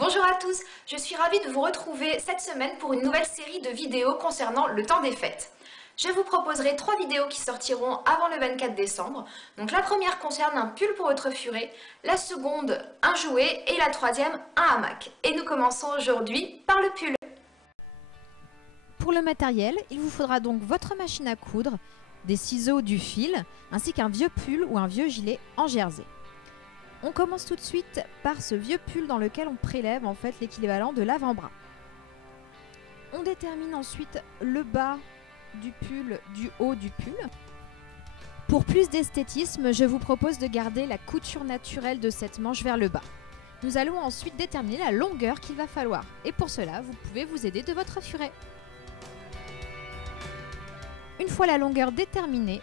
Bonjour à tous, je suis ravie de vous retrouver cette semaine pour une nouvelle série de vidéos concernant le temps des fêtes. Je vous proposerai 3 vidéos qui sortiront avant le 24 décembre. Donc la première concerne un pull pour votre furet, la seconde un jouet et la troisième un hamac. Et nous commençons aujourd'hui par le pull. Pour le matériel, il vous faudra donc votre machine à coudre, des ciseaux, du fil, ainsi qu'un vieux pull ou un vieux gilet en jersey. On commence tout de suite par ce vieux pull dans lequel on prélève en fait l'équivalent de l'avant-bras. On détermine ensuite le bas du pull du haut du pull. Pour plus d'esthétisme, je vous propose de garder la couture naturelle de cette manche vers le bas. Nous allons ensuite déterminer la longueur qu'il va falloir. Et pour cela, vous pouvez vous aider de votre furet. Une fois la longueur déterminée,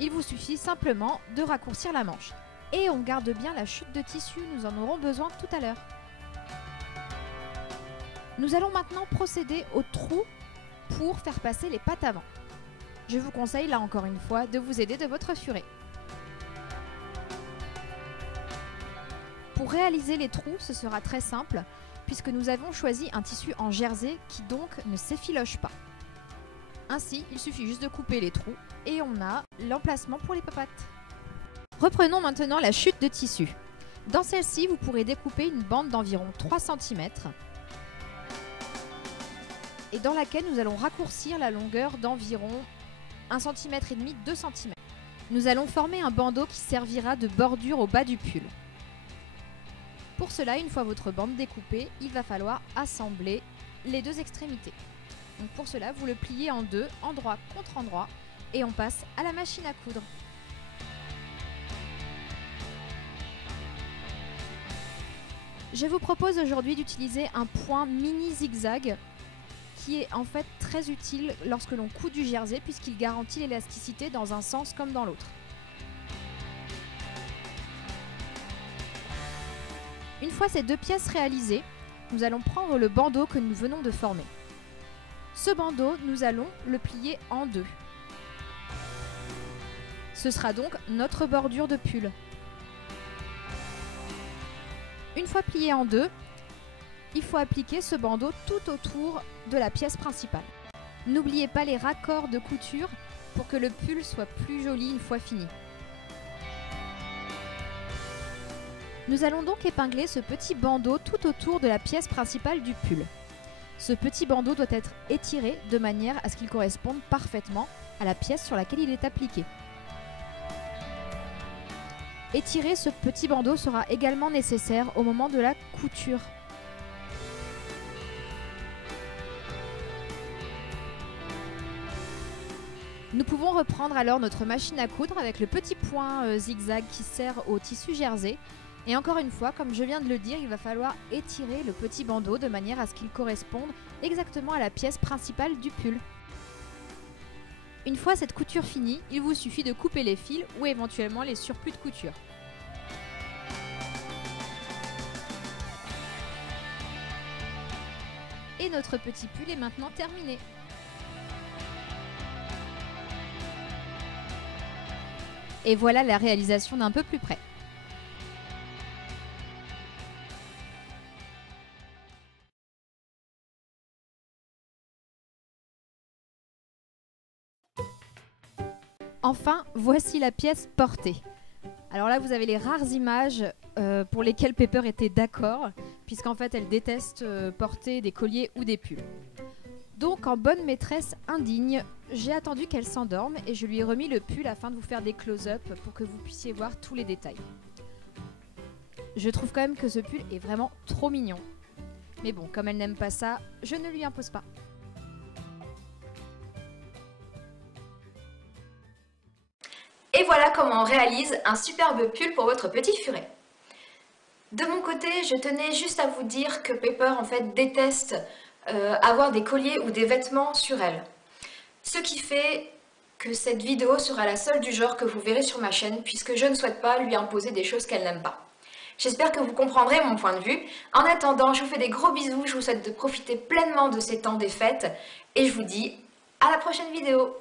il vous suffit simplement de raccourcir la manche. Et on garde bien la chute de tissu, nous en aurons besoin tout à l'heure. Nous allons maintenant procéder au trou pour faire passer les pattes avant. Je vous conseille là encore une fois de vous aider de votre furet. Pour réaliser les trous, ce sera très simple puisque nous avons choisi un tissu en jersey qui donc ne s'effiloche pas. Ainsi, il suffit juste de couper les trous et on a l'emplacement pour les papates. Reprenons maintenant la chute de tissu. Dans celle-ci, vous pourrez découper une bande d'environ 3 cm et dans laquelle nous allons raccourcir la longueur d'environ 1,5 cm, 2 cm. Nous allons former un bandeau qui servira de bordure au bas du pull. Pour cela, une fois votre bande découpée, il va falloir assembler les deux extrémités. Donc pour cela, vous le pliez en deux, endroit contre endroit, et on passe à la machine à coudre. Je vous propose aujourd'hui d'utiliser un point mini zigzag qui est en fait très utile lorsque l'on coud du jersey puisqu'il garantit l'élasticité dans un sens comme dans l'autre. Une fois ces deux pièces réalisées, nous allons prendre le bandeau que nous venons de former. Ce bandeau, nous allons le plier en deux. Ce sera donc notre bordure de pull. Une fois plié en deux, il faut appliquer ce bandeau tout autour de la pièce principale. N'oubliez pas les raccords de couture pour que le pull soit plus joli une fois fini. Nous allons donc épingler ce petit bandeau tout autour de la pièce principale du pull. Ce petit bandeau doit être étiré de manière à ce qu'il corresponde parfaitement à la pièce sur laquelle il est appliqué. Étirer ce petit bandeau sera également nécessaire au moment de la couture. Nous pouvons reprendre alors notre machine à coudre avec le petit point zigzag qui sert au tissu jersey. Et encore une fois, comme je viens de le dire, il va falloir étirer le petit bandeau de manière à ce qu'il corresponde exactement à la pièce principale du pull. Une fois cette couture finie, il vous suffit de couper les fils ou éventuellement les surplus de couture. Et notre petit pull est maintenant terminé. Et voilà la réalisation d'un peu plus près. Enfin, voici la pièce portée. Alors là, vous avez les rares images pour lesquelles Pepper était d'accord, puisqu'en fait, elle déteste porter des colliers ou des pulls. Donc, en bonne maîtresse indigne, j'ai attendu qu'elle s'endorme et je lui ai remis le pull afin de vous faire des close-up pour que vous puissiez voir tous les détails. Je trouve quand même que ce pull est vraiment trop mignon. Mais bon, comme elle n'aime pas ça, je ne lui impose pas. Et voilà comment on réalise un superbe pull pour votre petit furet. De mon côté, je tenais juste à vous dire que Pepper en fait déteste avoir des colliers ou des vêtements sur elle. Ce qui fait que cette vidéo sera la seule du genre que vous verrez sur ma chaîne puisque je ne souhaite pas lui imposer des choses qu'elle n'aime pas. J'espère que vous comprendrez mon point de vue. En attendant, je vous fais des gros bisous, je vous souhaite de profiter pleinement de ces temps des fêtes et je vous dis à la prochaine vidéo.